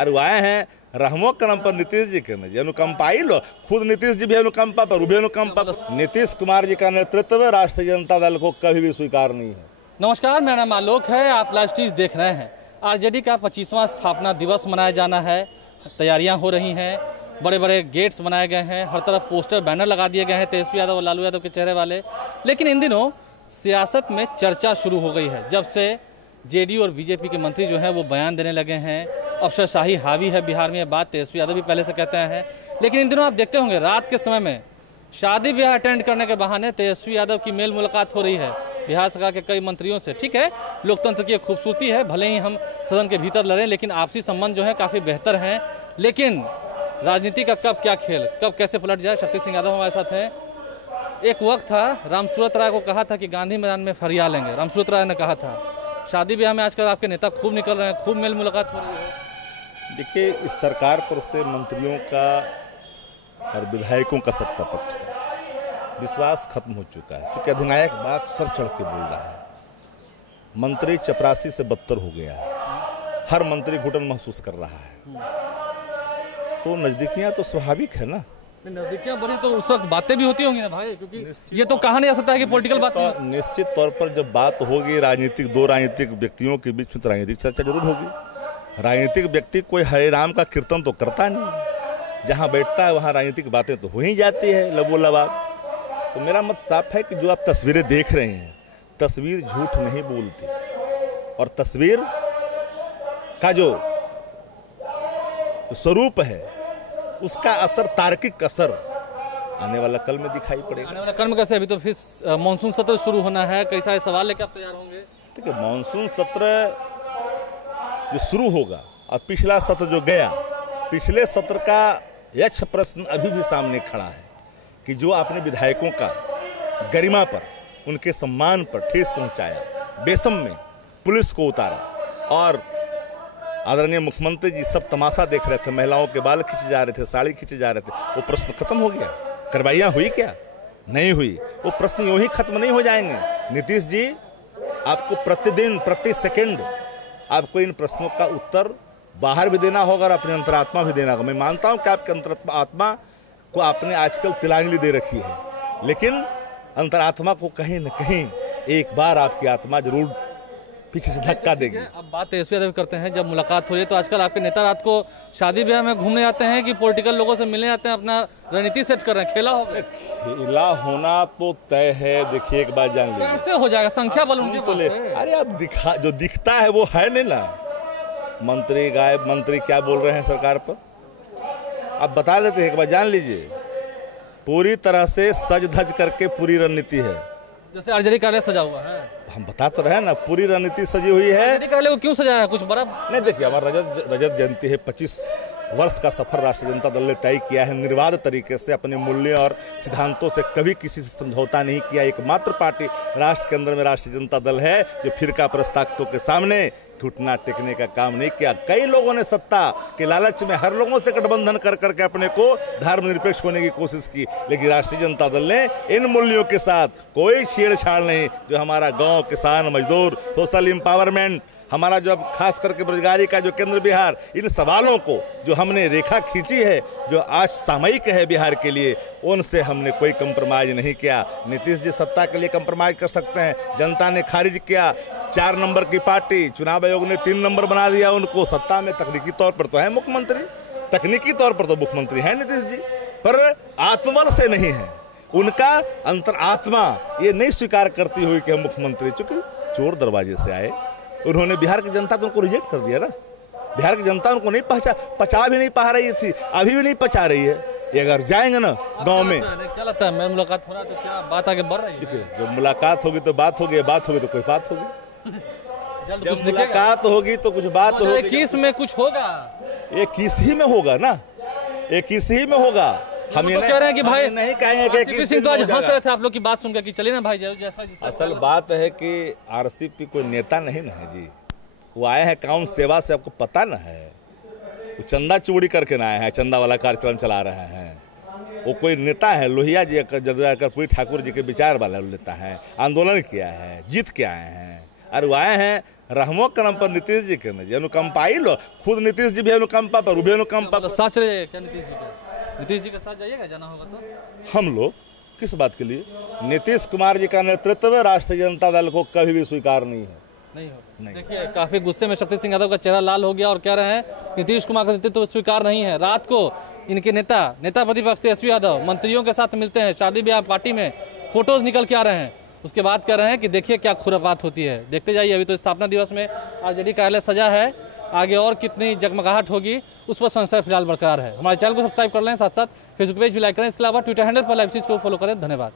अरे वो आए हैं रहमो करम पर नीतीश जी के न अनुकंपा ही लो, खुद नीतीश जी भी अनुकंपा पर, वो भी अनुकंपा पर। नीतीश कुमार जी का नेतृत्व राष्ट्रीय जनता दल को कभी भी स्वीकार नहीं है। नमस्कार, मेरा नाम आलोक है, आप लाइव स्ट्रीट देख रहे हैं। आरजेडी का 25वां स्थापना दिवस मनाया जाना है, तैयारियां हो रही हैं, बड़े बड़े गेट्स बनाए गए हैं, हर तरफ पोस्टर बैनर लगा दिए गए हैं तेजस्वी यादव और लालू यादव के चेहरे वाले। लेकिन इन दिनों सियासत में चर्चा शुरू हो गई है जब से जेडीयू और बीजेपी के मंत्री जो हैं वो बयान देने लगे हैं। अफसरशाही हावी है बिहार में, ये बात तेजस्वी यादव भी पहले से कहते हैं। लेकिन इन दिनों आप देखते होंगे रात के समय में शादी ब्याह अटेंड करने के बहाने तेजस्वी यादव की मेल मुलाकात हो रही है बिहार सरकार के कई मंत्रियों से। ठीक है, लोकतंत्र की खूबसूरती है, भले ही हम सदन के भीतर लड़ें लेकिन आपसी संबंध जो है काफ़ी बेहतर हैं। लेकिन राजनीति का कब क्या खेल, कब कैसे पलट जाए। शक्ति सिंह यादव हमारे साथ हैं। एक वक्त था रामसूरत राय को कहा था कि गांधी मैदान में फरिया लेंगे, रामसूरत राय ने कहा था। शादी ब्याह में आजकल आपके नेता खूब निकल रहे हैं, खूब मेल मुलाकात हो रही है। देखिए, इस सरकार पर से मंत्रियों का और विधायकों का सत्ता पक्ष का विश्वास खत्म हो चुका है, क्योंकि अधिनायक बात सर चढ़ के बोल रहा है। मंत्री चपरासी से बदतर हो गया है, हर मंत्री घुटन महसूस कर रहा है। तो नजदीकियां तो स्वाभाविक है ना, नजदीकियां बड़ी तो उस वक्त बातें भी होती होंगी ना भाई, क्योंकि ये तो कहा नहीं जा सकता है कि पॉलिटिकल बात नहीं। निश्चित तौर पर जब बात होगी राजनीतिक, दो राजनीतिक व्यक्तियों के बीच में, तो राजनीतिक चर्चा जरूर होगी। राजनीतिक व्यक्ति कोई हरे राम का कीर्तन तो करता नहीं, जहाँ बैठता है वहाँ राजनीतिक बातें तो हो ही जाती है लबोलबाब। तो मेरा मत साफ है कि जो आप तस्वीरें देख रहे हैं, तस्वीर झूठ नहीं बोलती, और तस्वीर का जो स्वरूप है उसका असर, तार्किक असर आने वाला कल में दिखाई पड़ेगा। आने वाला कल में कैसे? अभी तो फिर मानसून सत्र शुरू होना है, कई सारे सवाल लेकर आप तैयार होंगे। देखिए, मानसून सत्र जो शुरू होगा और पिछला सत्र जो गया, पिछले सत्र का यक्ष प्रश्न अभी भी सामने खड़ा है कि जो आपने विधायकों का गरिमा पर, उनके सम्मान पर ठेस पहुंचाया, बेसम में पुलिस को उतारा, और आदरणीय मुख्यमंत्री जी सब तमाशा देख रहे थे, महिलाओं के बाल खींचे जा रहे थे, साड़ी खींचे जा रहे थे, वो प्रश्न खत्म हो गया। कार्रवाइयाँ हुई क्या? नहीं हुई। वो प्रश्न यूं ही खत्म नहीं हो जाएंगे। नीतीश जी, आपको प्रतिदिन, प्रति सेकंड आपको इन प्रश्नों का उत्तर बाहर भी देना होगा और अपने अंतरात्मा भी देना होगा। मैं मानता हूं कि आपके अंतरात्मा को आपने आजकल तिलांजलि दे रखी है, लेकिन अंतरात्मा को कहीं न कहीं एक बार आपकी आत्मा जरूर पीछे से धक्का देगी। अब बात तेजस्वी यादव करते हैं, जब मुलाकात हो रही है तो आजकल आपके नेता रात को शादी ब्याह में घूमने जाते हैं कि पॉलिटिकल लोगों से मिलने जाते हैं, अपना रणनीति सेट कर रहे हैं? खेला होगा? खेला होना तो तय है। देखिए, एक बात जान लीजिए, कैसे हो जाएगा? संख्या बल उनके तो ले, अरे अब जो दिखता है वो है नहीं ना। मंत्री गायब, मंत्री क्या बोल रहे हैं सरकार पर, अब बता देते हैं, एक बार जान लीजिए। पूरी तरह से सज धज करके पूरी रणनीति है, जैसे आरजेडी कार्यालय सजा हुआ है। हम बता तो रहे ना, पूरी रणनीति सजी हुई है। आरजेडी कार्यालय को क्यों सजाया है? कुछ बड़ा नहीं, देखिए, हमारा रजत जयंती है, 25 वर्ष का सफर राष्ट्रीय जनता दल ने तय किया है। निर्बाध तरीके से अपने मूल्यों और सिद्धांतों से कभी किसी से समझौता नहीं किया। एकमात्र पार्टी राष्ट्र के अंदर में राष्ट्रीय जनता दल है जो फिरका प्रस्तावकों के सामने घुटना टेकने का काम नहीं किया। कई लोगों ने सत्ता के लालच में हर लोगों से गठबंधन कर करके अपने को धर्मनिरपेक्ष होने की कोशिश की, लेकिन राष्ट्रीय जनता दल ने इन मूल्यों के साथ कोई छेड़छाड़ नहीं। जो हमारा गांव, किसान, मजदूर, सोशल एम्पावरमेंट, हमारा जो अब खास करके बेरोजगारी का जो केंद्र बिहार, इन सवालों को जो हमने रेखा खींची है, जो आज सामयिक है बिहार के लिए, उनसे हमने कोई कंप्रोमाइज नहीं किया। नीतीश जी सत्ता के लिए कंप्रोमाइज कर सकते हैं, जनता ने खारिज किया। 4 नंबर की पार्टी, चुनाव आयोग ने 3 नंबर बना दिया उनको। सत्ता में तकनीकी तौर पर तो है मुख्यमंत्री, तकनीकी तौर पर तो मुख्यमंत्री है नीतीश जी, पर आत्मबल से नहीं है। उनका अंतरात्मा ये नहीं स्वीकार करती हुई कि हम मुख्यमंत्री, चूंकि चोर दरवाजे से आए, उन्होंने बिहार की जनता तो उनको रिजेक्ट कर दिया ना। बिहार की जनता उनको नहीं पचा भी नहीं पा रही थी, अभी भी नहीं पचा रही है। ये अगर जाएंगे ना गांव में, क्या लगता है? मैं मुलाकात हो रहा है तो क्या बात आगे बढ़ रही है? देखिए, जब मुलाकात होगी तो बात होगी, बात होगी तो कोई बात होगी। जब मुलाकात होगी तो कुछ बात होगी। 21 में कुछ होगा, 21 ही में होगा ना, 21 ही में होगा। हम ये तो कह रहे हैं कि भाई नहीं कहेंगे कि सिंह तो आज हंस रहे थे आप लोग की बात सुनकर कि चलिए ना भाई, जैसा असल बात है कि आरसीपी कोई नेता नहीं ना है जी, वो आए हैं काम सेवा से, आपको पता ना है। वो चंदा चोरी करके ना आए हैं, चंदा वाला कार्यक्रम चला रहे हैं। वो कोई नेता है, लोहिया जी कर्पूरी ठाकुर जी के विचार वाला नेता है, आंदोलन किया है, जीत के आए हैं। और वो आए हैं रहमो करम पर नीतीश जी के जी अनुकंपा ही लो, खुद नीतीश जी भी अनुकंपा पर, वो भी अनुकंपा पर। साथ चले क्या नीतीश जी के साथ जाइएगा, जाना होगा तो? हम लोग किस बात के लिए? नीतीश कुमार जी का नेतृत्व राष्ट्रीय जनता दल को कभी भी स्वीकार नहीं है। नहीं। देखिए काफी गुस्से में शक्ति सिंह यादव का चेहरा लाल हो गया और कह रहे हैं नीतीश कुमार का नेतृत्व स्वीकार नहीं है। रात को इनके नेता प्रतिपक्ष तेजस्वी यादव मंत्रियों के साथ मिलते हैं, शादी ब्याह पार्टी में फोटोज निकल के आ रहे हैं, उसके बाद कह रहे हैं कि देखिए क्या खुरापात होती है। देखते जाइए, अभी तो स्थापना दिवस में आरजेडी कार्यालय सजा है, आगे और कितनी जगमगाहट होगी उस पर संशय फिलहाल बरकरार है। हमारे चैनल को सब्सक्राइब कर लें, साथ साथ फेसबुक पेज भी लाइक करें, इसके अलावा ट्विटर हैंडल पर लाइव चीज को फॉलो करें। धन्यवाद।